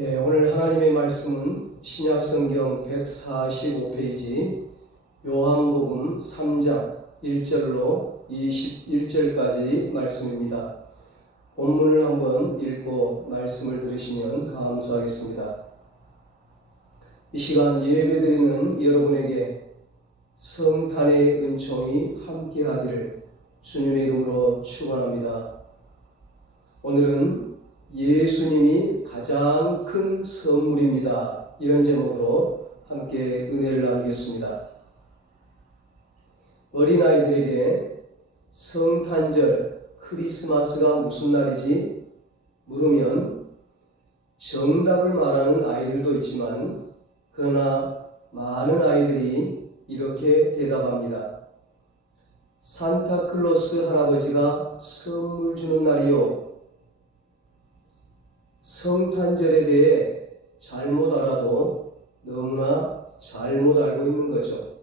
오늘 하나님의 말씀은 신약성경 145페이지 요한복음 3장 1절로 21절까지 말씀입니다. 본문을 한번 읽고 말씀을 들으시면 감사하겠습니다. 이 시간 예배드리는 여러분에게 성탄의 은총이 함께하기를 주님의 이름으로 축원합니다. 오늘은 예수님이 가장 큰 선물입니다. 이런 제목으로 함께 은혜를 나누겠습니다. 어린아이들에게 성탄절, 크리스마스가 무슨 날이지? 물으면 정답을 말하는 아이들도 있지만 그러나 많은 아이들이 이렇게 대답합니다. 산타클로스 할아버지가 선물 주는 날이요. 성탄절에 대해 잘못 알아도 너무나 잘못 알고 있는 거죠.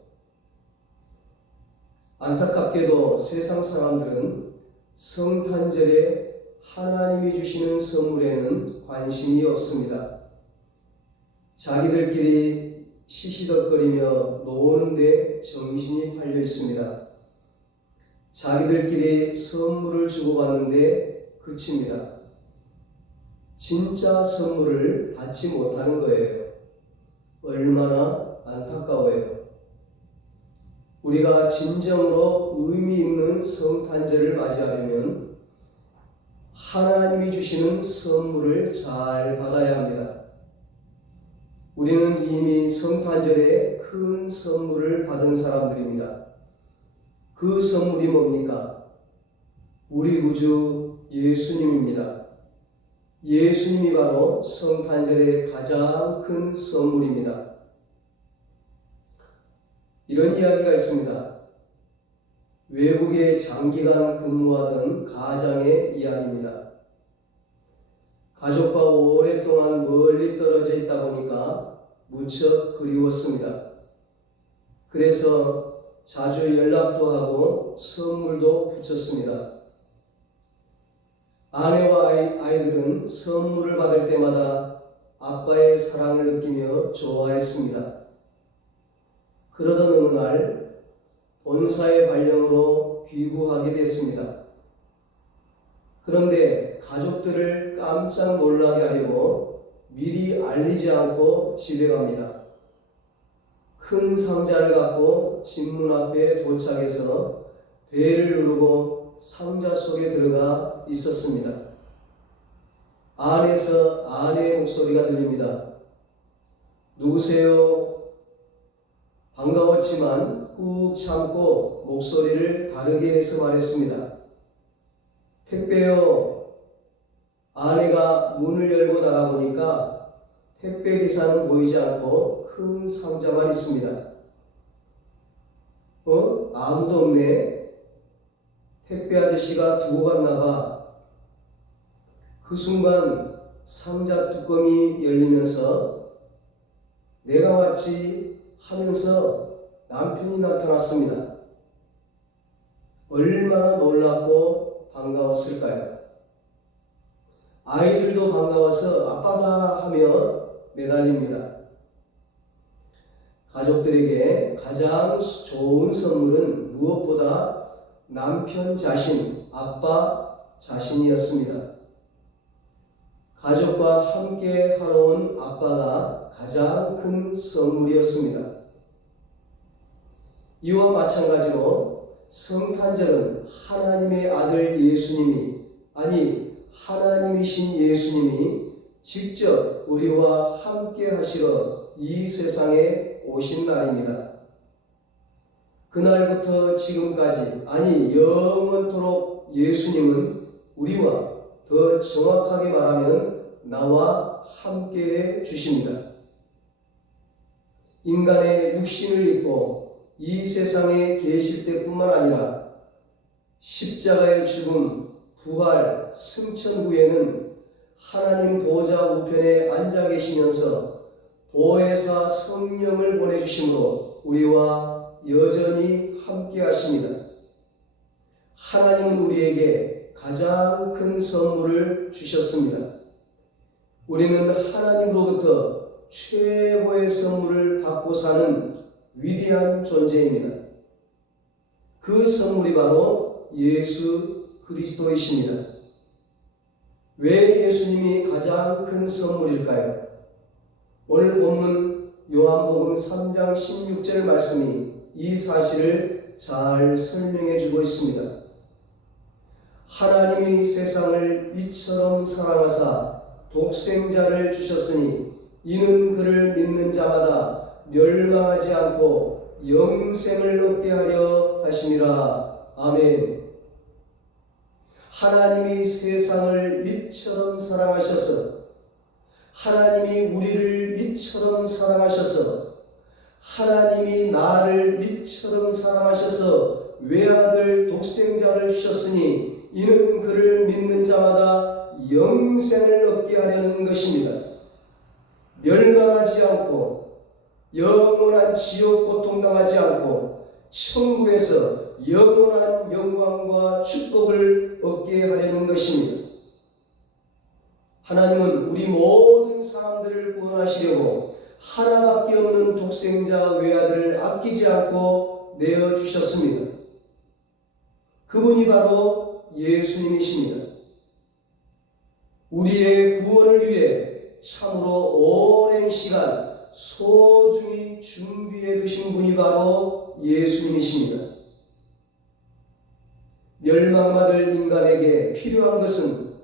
안타깝게도 세상 사람들은 성탄절에 하나님이 주시는 선물에는 관심이 없습니다. 자기들끼리 시시덕거리며 노는데 정신이 팔려 있습니다. 자기들끼리 선물을 주고받는데 그칩니다. 진짜 선물을 받지 못하는 거예요. 얼마나 안타까워요. 우리가 진정으로 의미 있는 성탄절을 맞이하려면 하나님이 주시는 선물을 잘 받아야 합니다. 우리는 이미 성탄절에 큰 선물을 받은 사람들입니다. 그 선물이 뭡니까? 우리 구주 예수님입니다. 예수님이 바로 성탄절의 가장 큰 선물입니다. 이런 이야기가 있습니다. 외국에 장기간 근무하던 가장의 이야기입니다. 가족과 오랫동안 멀리 떨어져 있다 보니까 무척 그리웠습니다. 그래서 자주 연락도 하고 선물도 붙였습니다. 아내와 아이들은 선물을 받을 때마다 아빠의 사랑을 느끼며 좋아했습니다. 그러던 어느 날 본사의 발령으로 귀국하게 됐습니다. 그런데 가족들을 깜짝 놀라게 하려고 미리 알리지 않고 집에 갑니다. 큰 상자를 갖고 집문 앞에 도착해서 벨을 누르고 상자 속에 들어가 있었습니다. 안에서 아내의 목소리가 들립니다. 누구세요? 반가웠지만 꾹 참고 목소리를 다르게 해서 말했습니다. 택배요. 아내가 문을 열고 나가보니까 택배 기사는 보이지 않고 큰 상자만 있습니다. 아무도 없네. 택배 아저씨가 두고 갔나 봐. 그 순간 상자 뚜껑이 열리면서 내가 왔지 하면서 남편이 나타났습니다. 얼마나 놀랍고 반가웠을까요? 아이들도 반가워서 아빠다 하며 매달립니다. 가족들에게 가장 좋은 선물은 무엇보다 남편 자신, 아빠 자신이었습니다. 가족과 함께 하러 온 아빠가 가장 큰 선물이었습니다. 이와 마찬가지로 성탄절은 하나님의 아들 예수님이, 아니 하나님이신 예수님이 직접 우리와 함께 하시러 이 세상에 오신 날입니다. 그날부터 지금까지, 아니 영원토록 예수님은 우리와, 더 정확하게 말하면 나와 함께해 주십니다. 인간의 육신을 입고 이 세상에 계실 때뿐만 아니라 십자가의 죽음, 부활, 승천 후에는 하나님 보좌 우편에 앉아 계시면서 보혜사 성령을 보내주심으로 우리와 여전히 함께 하십니다. 하나님은 우리에게 가장 큰 선물을 주셨습니다. 우리는 하나님으로부터 최고의 선물을 받고 사는 위대한 존재입니다. 그 선물이 바로 예수 그리스도이십니다. 왜 예수님이 가장 큰 선물일까요? 오늘 본문 요한복음 3장 16절 말씀이 이 사실을 잘 설명해 주고 있습니다. 하나님이 세상을 이처럼 사랑하사 독생자를 주셨으니 이는 그를 믿는 자마다 멸망하지 않고 영생을 얻게 하려 하심이라. 아멘. 하나님이 세상을 이처럼 사랑하셔서, 하나님이 우리를 이처럼 사랑하셔서, 하나님이 나를 이처럼 사랑하셔서 외아들 독생자를 주셨으니 이는 그를 믿는 자마다 영생을 얻게 하려는 것입니다. 멸망하지 않고 영원한 지옥 고통당하지 않고 천국에서 영원한 영광과 축복을 얻게 하려는 것입니다. 하나님은 우리 모든 사람들을 구원하시려고 하나밖에 없는 독생자 외아들을 아끼지 않고 내어주셨습니다. 그분이 바로 예수님이십니다. 우리의 구원을 위해 참으로 오랜 시간 소중히 준비해 두신 분이 바로 예수님이십니다. 멸망받을 인간에게 필요한 것은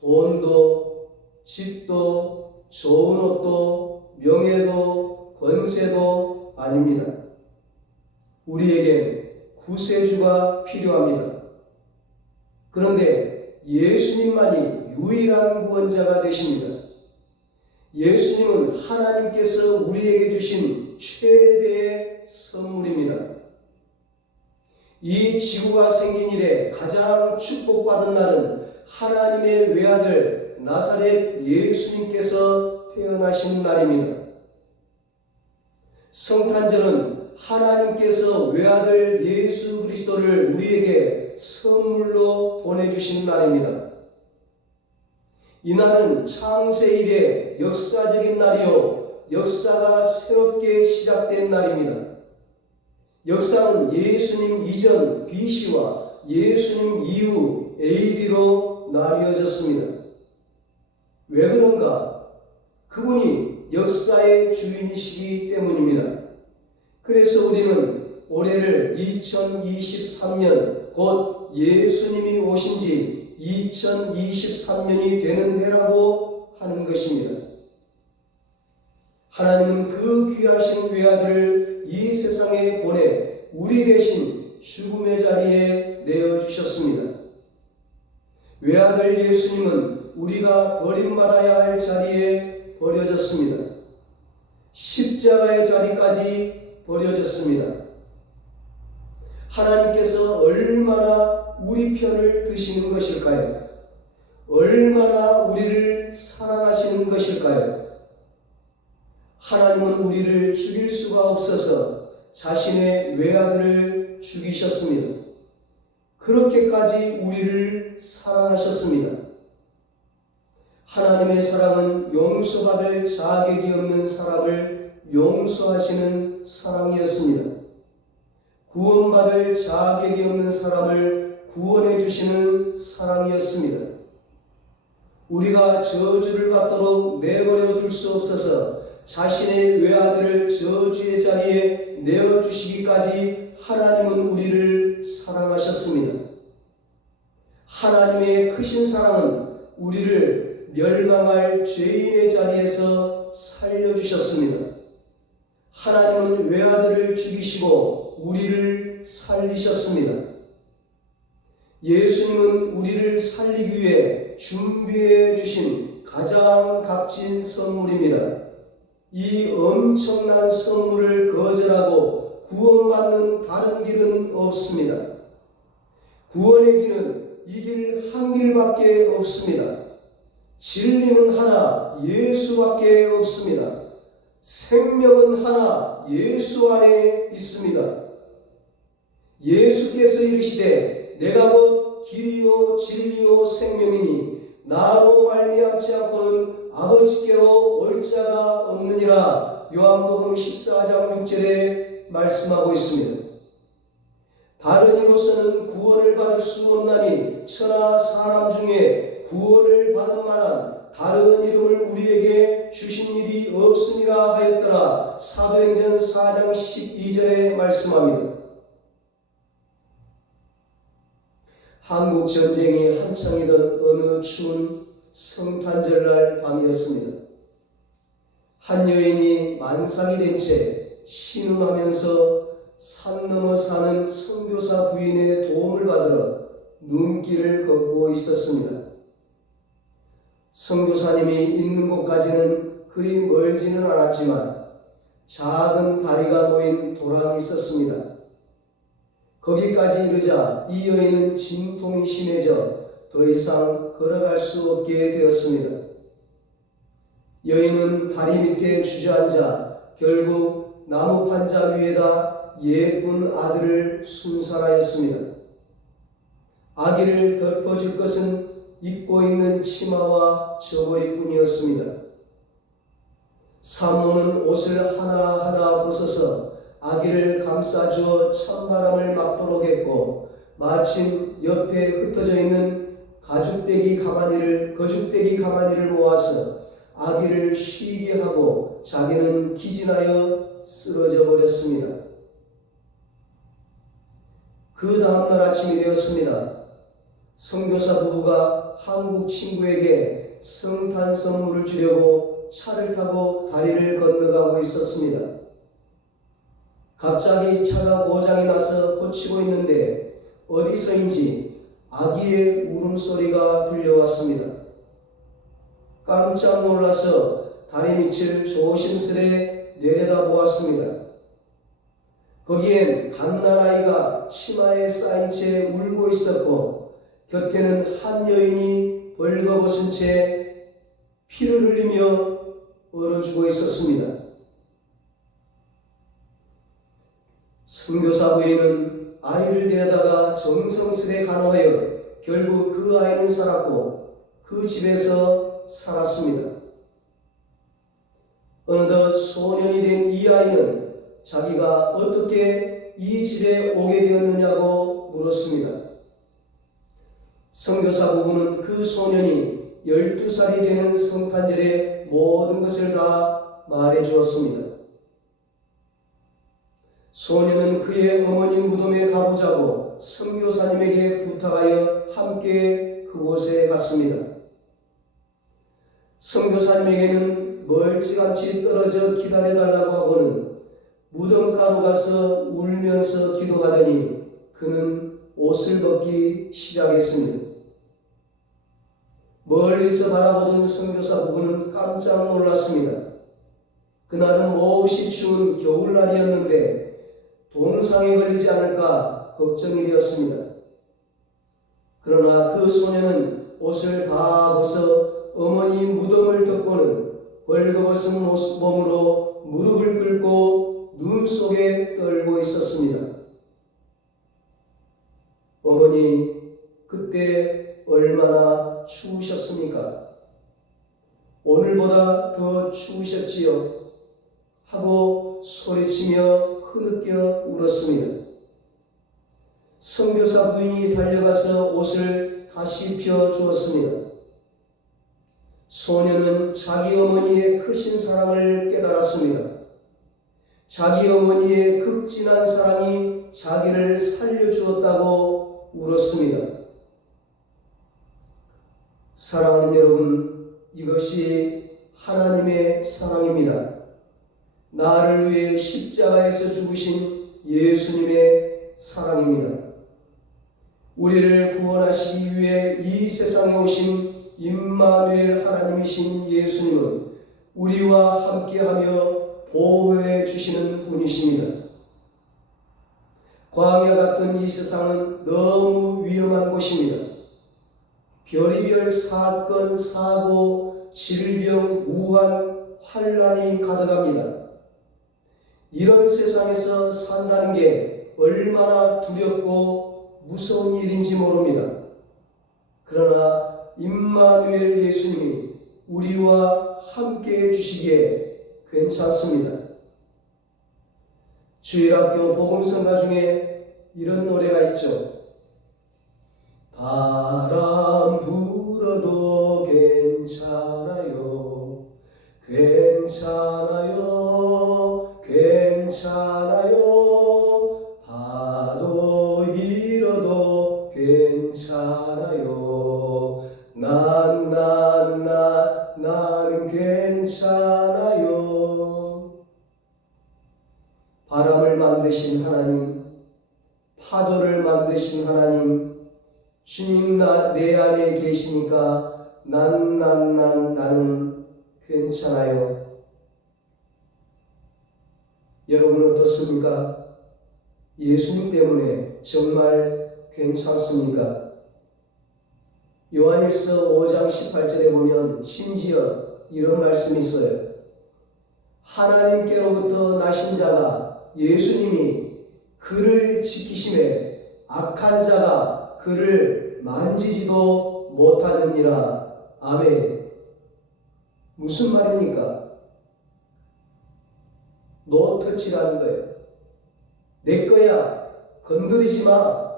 돈도, 집도, 좋은 옷도, 명예도, 권세도 아닙니다. 우리에겐 구세주가 필요합니다. 그런데 예수님만이 유일한 구원자가 되십니다. 예수님은 하나님께서 우리에게 주신 최대의 선물입니다. 이 지구가 생긴 이래 가장 축복받은 날은 하나님의 외아들 나사렛 예수님께서 태어나신 날입니다. 성탄절은 하나님께서 외아들 예수 그리스도를 우리에게 선물로 보내주신 날입니다. 이날은 창세 이래 역사적인 날이요 역사가 새롭게 시작된 날입니다. 역사는 예수님 이전 BC와 예수님 이후 AD로 나뉘어졌습니다. 왜 그런가? 그분이 역사의 주인이시기 때문입니다. 그래서 우리는 올해를 2023년 곧 예수님이 오신 지 2023년이 되는 해라고 하는 것입니다. 하나님은 그 귀하신 외아들을 이 세상에 보내 우리 대신 죽음의 자리에 내어주셨습니다. 외아들 예수님은 우리가 버림받아야 할 자리에 버려졌습니다. 십자가의 자리까지 버려졌습니다. 하나님께서 얼마나 우리 편을 드시는 것일까요? 얼마나 우리를 사랑하시는 것일까요? 하나님은 우리를 죽일 수가 없어서 자신의 외아들을 죽이셨습니다. 그렇게까지 우리를 사랑하셨습니다. 하나님의 사랑은 용서받을 자격이 없는 사람을 용서하시는 사랑이었습니다. 구원받을 자격이 없는 사람을 구원해 주시는 사랑이었습니다. 우리가 저주를 받도록 내버려 둘 수 없어서 자신의 외아들을 저주의 자리에 내어주시기까지 하나님은 우리를 사랑하셨습니다. 하나님의 크신 사랑은 우리를 멸망할 죄인의 자리에서 살려주셨습니다. 하나님은 외아들을 죽이시고 우리를 살리셨습니다. 예수님은 우리를 살리기 위해 준비해 주신 가장 값진 선물입니다. 이 엄청난 선물을 거절하고 구원받는 다른 길은 없습니다. 구원의 길은 이 길 한 길밖에 없습니다. 진리는 하나 예수밖에 없습니다. 생명은 하나 예수 안에 있습니다. 예수께서 이르시되 내가 곧 길이요 진리요 생명이니 나로 말미암지 않고는 아버지께로 올 자가 없느니라. 요한복음 14장 6절에 말씀하고 있습니다. 다른 이로서는 구원을 받을 수 없나니 천하 사람 중에 구원을 받을 만한 다른 이름을 우리에게 주신 일이 없으니라 하였더라. 사도행전 4장 12절에 말씀합니다. 한국 전쟁이 한창이던 어느 추운 성탄절날 밤이었습니다. 한 여인이 만삭이 된 채 신음하면서 산 넘어 사는 선교사 부인의 도움을 받으러 눈길을 걷고 있었습니다. 선교사님이 있는 곳까지는 그리 멀지는 않았지만 작은 다리가 놓인 도랑이 있었습니다. 거기까지 이르자 이 여인은 진통이 심해져 더 이상 걸어갈 수 없게 되었습니다. 여인은 다리 밑에 주저앉아 결국 나무 판자 위에다 예쁜 아들을 순산하였습니다. 아기를 덮어줄 것은 입고 있는 치마와 저고리뿐이었습니다. 사모는 옷을 하나하나 벗어서 아기를 감싸주어 찬바람을 막도록 했고, 마침 옆에 흩어져 있는 거죽대기 가마니를 모아서 아기를 쉬게 하고 자기는 기진하여 쓰러져 버렸습니다. 그 다음날 아침이 되었습니다. 선교사 부부가 한국 친구에게 성탄 선물을 주려고 차를 타고 다리를 건너가고 있었습니다. 갑자기 차가 고장이 나서 고치고 있는데 어디서인지 아기의 울음소리가 들려왔습니다. 깜짝 놀라서 다리 밑을 조심스레 내려다보았습니다. 거기엔 갓난아이가 치마에 쌓인 채 울고 있었고, 곁에는 한 여인이 벌거벗은 채 피를 흘리며 얼어주고 있었습니다. 선교사 부인은 아이를 데려다가 정성스레 간호하여 결국 그 아이는 살았고 그 집에서 살았습니다. 어느덧 소년이 된 이 아이는 자기가 어떻게 이 집에 오게 되었느냐고 물었습니다. 선교사 부부는 그 소년이 12살이 되는 성탄절에 모든 것을 다 말해 주었습니다. 소년은 그의 어머니 무덤에 가보자고 선교사님에게 부탁하여 함께 그곳에 갔습니다. 선교사님에게는 멀찌감치 떨어져 기다려달라고 하고는 무덤가로 가서 울면서 기도하더니 그는 옷을 벗기 시작했습니다. 멀리서 바라보던 선교사 부부는 깜짝 놀랐습니다. 그날은 몹시 추운 겨울날이었는데 동상에 걸리지 않을까 걱정이 되었습니다. 그러나 그 소년은 옷을 다 벗어 어머니 무덤을 덮고는 벌거벗은 몸으로 무릎을 꿇고 눈 속에 떨고 있었습니다. 어머니, 그때 얼마나 추우셨습니까? 오늘보다 더 추우셨지요? 하고 소리치며 흐느껴 울었습니다. 선교사 부인이 달려가서 옷을 다시 펴 주었습니다. 소년은 자기 어머니의 크신 사랑을 깨달았습니다. 자기 어머니의 극진한 사랑이 자기를 살려주었다고 울었습니다. 사랑하는 여러분, 이것이 하나님의 사랑입니다. 나를 위해 십자가에서 죽으신 예수님의 사랑입니다. 우리를 구원하시기 위해 이 세상에 오신 임마누엘 하나님이신 예수님은 우리와 함께하며 보호해 주시는 분이십니다. 광야 같은 이 세상은 너무 위험한 곳입니다. 별의별 사건, 사고, 질병, 우한, 환란이 가득합니다. 이런 세상에서 산다는 게 얼마나 두렵고 무서운 일인지 모릅니다. 그러나 임마누엘 예수님이 우리와 함께 해주시기에 괜찮습니다. 주일학교 복음성가 중에 이런 노래가 있죠. 바람 불어도 괜찮아요. 괜찮아요. 괜찮아요. 파도 일어도 괜찮아요. 나는 괜찮아요. 바람을 만드신 하나님, 파도를 만드신 하나님, 주님 내 안에 계시니까 나는 괜찮아요. 여러분 어떻습니까? 예수님 때문에 정말 괜찮습니까? 요한일서 5장 18절에 보면 심지어 이런 말씀이 있어요. 하나님께로부터 나신 자가 예수님이 그를 지키심에 악한 자가 그를 만지지도 못하느니라. 아멘. 무슨 말입니까? 노 터치라는 거예요. 내 거야. 건드리지 마.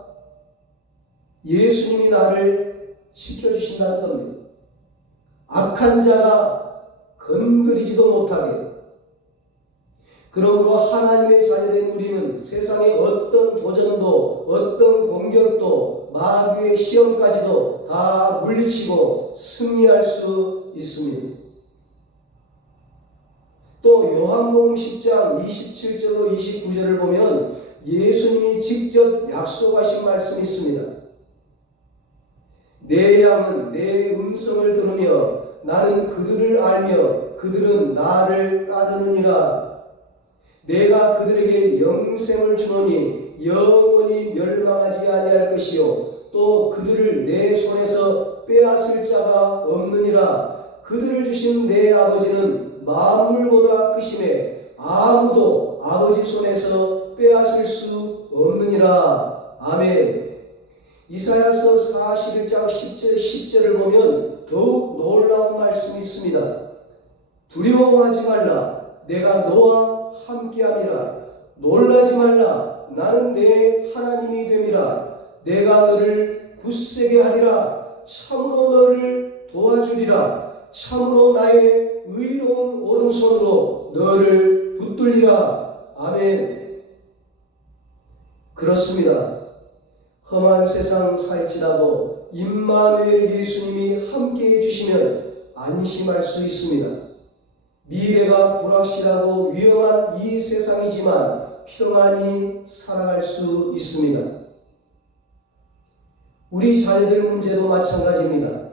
예수님이 나를 지켜주신다는 겁니다. 악한 자가 건드리지도 못하게. 그러므로 하나님의 자녀된 우리는 세상의 어떤 도전도, 어떤 공격도, 마귀의 시험까지도 다 물리치고 승리할 수 있습니다. 또 요한복음 10장 27절로 29절을 보면 예수님이 직접 약속하신 말씀이 있습니다. 내 양은 내 음성을 들으며 나는 그들을 알며 그들은 나를 따르느니라. 내가 그들에게 영생을 주노니 영원히 멸망하지 아니할 것이요 또 그들을 내 손에서 빼앗을 자가 없느니라. 그들을 주신 내 아버지는 만물보다 크심에 아무도 아버지 손에서 빼앗을 수 없느니라. 아멘. 이사야서 41장 10절을 보면 더욱 놀라운 말씀이 있습니다. 두려워하지 말라. 내가 너와 함께함이라. 놀라지 말라. 나는 내 하나님이 됨이라. 내가 너를 굳세게 하리라. 참으로 너를 도와주리라. 참으로 나의 의로운 오른손으로 너를 붙들리라. 아멘. 그렇습니다. 험한 세상 살지라도 임마누엘 예수님이 함께 해주시면 안심할 수 있습니다. 미래가 불확실하고 위험한 이 세상이지만 평안히 살아갈 수 있습니다. 우리 자녀들 문제도 마찬가지입니다.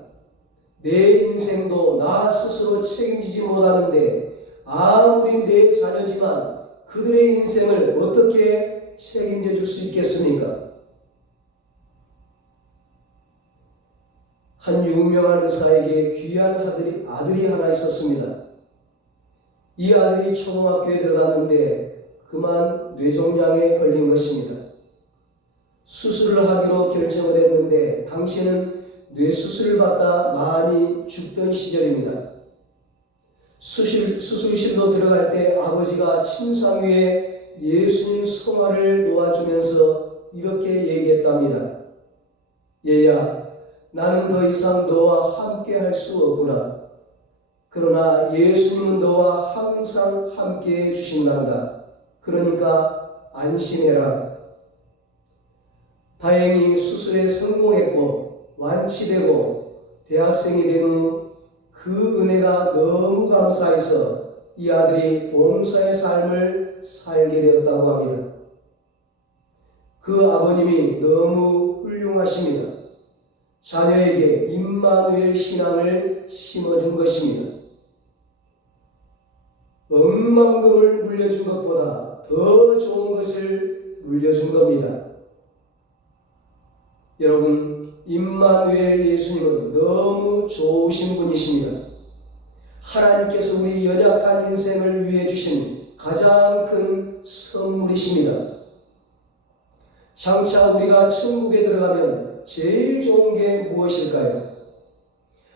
내 인생도 나 스스로 책임지지 못하는데 아무리 내 자녀지만 그들의 인생을 어떻게 책임져 줄 수 있겠습니까? 한 유명한 의사에게 귀한 아들이 하나 있었습니다. 이 아들이 초등학교에 들어갔는데 그만 뇌종양에 걸린 것입니다. 수술을 하기로 결정을 했는데 당시에는 뇌수술을 받다 많이 죽던 시절입니다. 수술실로 들어갈 때 아버지가 침상 위에 예수님 성화를 놓아주면서 이렇게 얘기했답니다. 얘야, 나는 더 이상 너와 함께 할 수 없구나. 그러나 예수님은 너와 항상 함께 해주신단다. 그러니까 안심해라. 다행히 수술에 성공했고 완치되고 대학생이 된 후 그 은혜가 너무 감사해서 이 아들이 봉사의 삶을 살게 되었다고 합니다. 그 아버님이 너무 훌륭하십니다. 자녀에게 임마누엘 신앙을 심어준 것입니다. 억만금을 물려준 것보다 더 좋은 것을 물려준 겁니다. 여러분, 임마누엘 예수님은 너무 좋으신 분이십니다. 하나님께서 우리 연약한 인생을 위해 주신 가장 큰 선물이십니다. 장차 우리가 천국에 들어가면 제일 좋은 게 무엇일까요?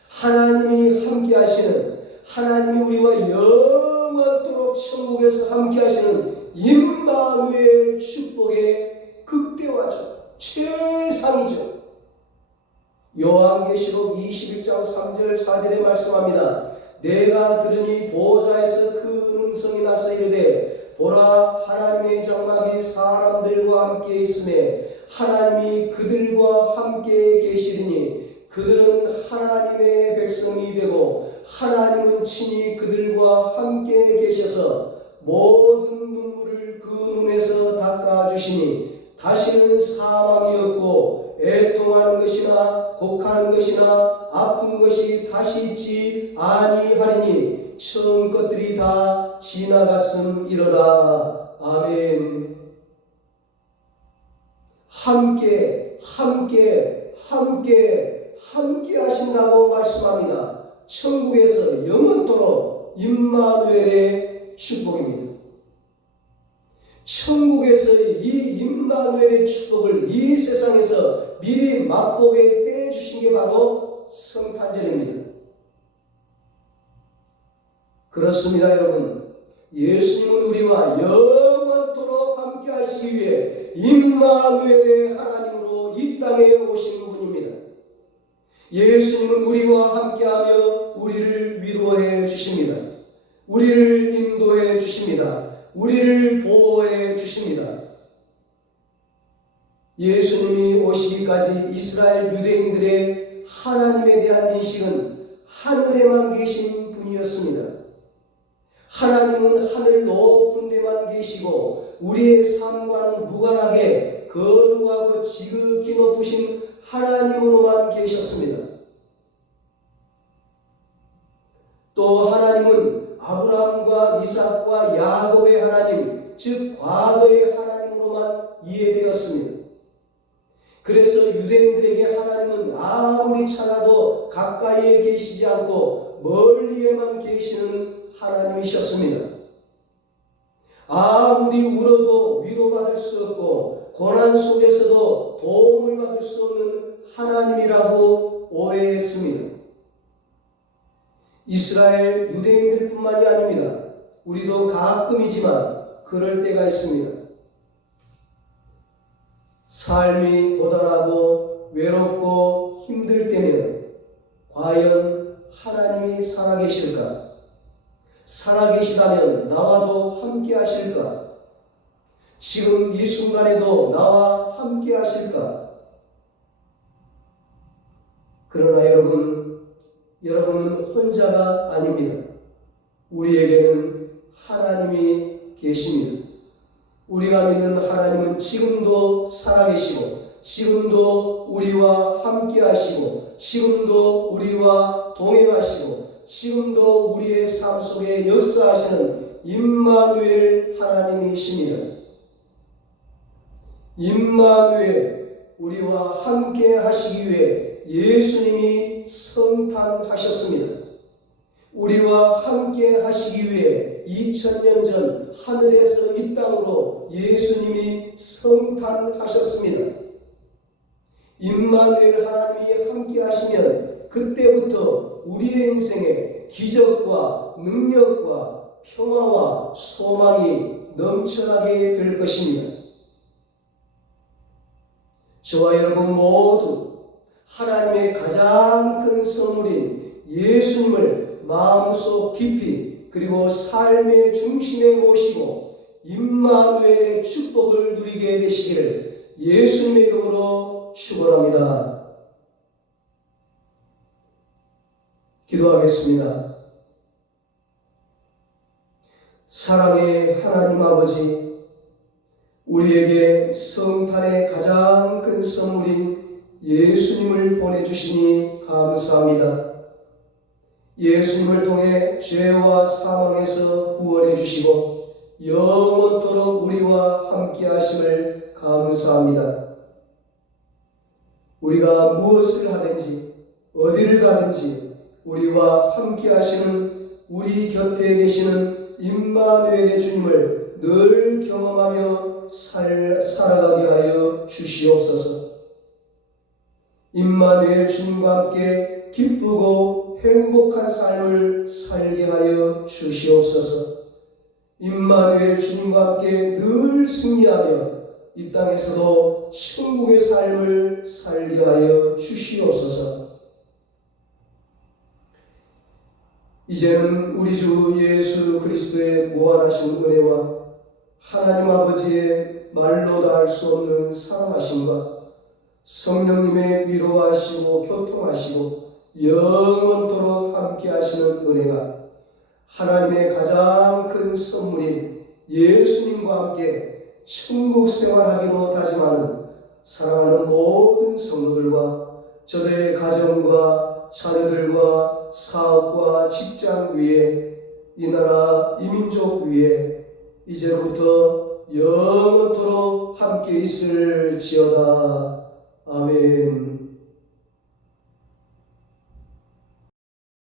하나님이 함께 하시는, 하나님이 우리와 영원토록 천국에서 함께 하시는 임마누엘 축복의 극대화죠. 최상이죠. 요한계시록 21장 3절 4절에 말씀합니다. 내가 들으니 보좌에서 큰 음성이 나서 이르되 보라, 하나님의 장막이 사람들과 함께 있으매 하나님이 그들과 함께 계시리니 그들은 하나님의 백성이 되고 하나님은 친히 그들과 함께 계셔서 모든 눈물을 그 눈에서 닦아주시니 다시는 사망이 없고 애통하는 것이나 곡하는 것이나 아픈 것이 다시 있지 아니하리니 처음 것들이 다 지나갔음이로라. 아멘. 함께 하신다고 말씀합니다. 천국에서 영원토록 임마누엘의 축복입니다. 천국에서 이 임마누엘의 축복을 이 세상에서 미리 맛보게 해주신 게 바로 성탄절입니다. 그렇습니다, 여러분. 예수님은 우리와 영원토록 함께 하시기 위해 임마누엘의 하나님으로 이 땅에 오신 분입니다. 예수님은 우리와 함께하며 우리를 위로해 주십니다. 우리를 인도해 주십니다. 우리를 보호해 주십니다. 예수님이 오시기까지 이스라엘 유대인들의 하나님에 대한 인식은 하늘에만 계신 분이었습니다. 하나님은 하늘 높은 데만 계시고 우리의 삶과는 무관하게 거룩하고 지극히 높으신 하나님으로만 계셨습니다. 또 하나님은 아브라함과 이삭과 야곱의 하나님, 즉 과거의 하나님으로만 이해되었습니다. 그래서 유대인들에게 하나님은 아무리 찾아도 가까이에 계시지 않고 멀리에만 계시는 하나님이셨습니다. 아무리 울어도 위로받을 수 없고 고난 속에서도 도움을 받을 수 없는 하나님이라고 오해했습니다. 이스라엘 유대인들뿐만이 아닙니다. 우리도 가끔이지만 그럴 때가 있습니다. 삶이 고단하고 외롭고 힘들 때면 과연 하나님이 살아계실까? 살아계시다면 나와도 함께 하실까? 지금 이 순간에도 나와 함께 하실까? 그러나 여러분은 혼자가 아닙니다. 우리에게는 하나님이 계십니다. 우리가 믿는 하나님은 지금도 살아계시고 지금도 우리와 함께 하시고 지금도 우리와 동행하시고 지금도 우리의 삶 속에 역사하시는 임마누엘 하나님이십니다. 임마누엘, 우리와 함께 하시기 위해 예수님이 성탄하셨습니다. 우리와 함께 하시기 위해 2000년 전 하늘에서 이 땅으로 예수님이 성탄하셨습니다. 임마누엘 하나님이 함께 하시면 그때부터 우리의 인생에 기적과 능력과 평화와 소망이 넘쳐나게 될 것입니다. 저와 여러분 모두 하나님의 가장 큰 선물인 예수님을 마음속 깊이 그리고 삶의 중심에 모시고 임마누엘의 축복을 누리게 되시기를 예수님의 이름으로 축원합니다. 기도하겠습니다. 사랑의 하나님 아버지, 우리에게 성탄의 가장 큰 선물인 예수님을 보내주시니 감사합니다. 예수님을 통해 죄와 사망에서 구원해 주시고 영원토록 우리와 함께 하심을 감사합니다. 우리가 무엇을 하든지 어디를 가든지 우리와 함께 하시는 우리 곁에 계시는 임마누엘의 주님을 늘 경험하며 살아가게 하여 주시옵소서. 임마누엘 주님과 함께 기쁘고 행복한 삶을 살게 하여 주시옵소서. 임마누엘 주님과 함께 늘 승리하며 이 땅에서도 천국의 삶을 살게 하여 주시옵소서. 이제는 우리 주 예수 그리스도의 무한하신 은혜와 하나님 아버지의 말로 다할 수 없는 사랑하심과 성령님의 위로하시고 교통하시고 영원토록 함께 하시는 은혜가 하나님의 가장 큰 선물인 예수님과 함께 천국 생활하기로 다짐하는 사랑하는 모든 성도들과 저들의 가정과 자녀들과 사업과 직장 위에 이 나라 이 민족 위에 이제부터 영원토록 함께 있을지어다. 아멘.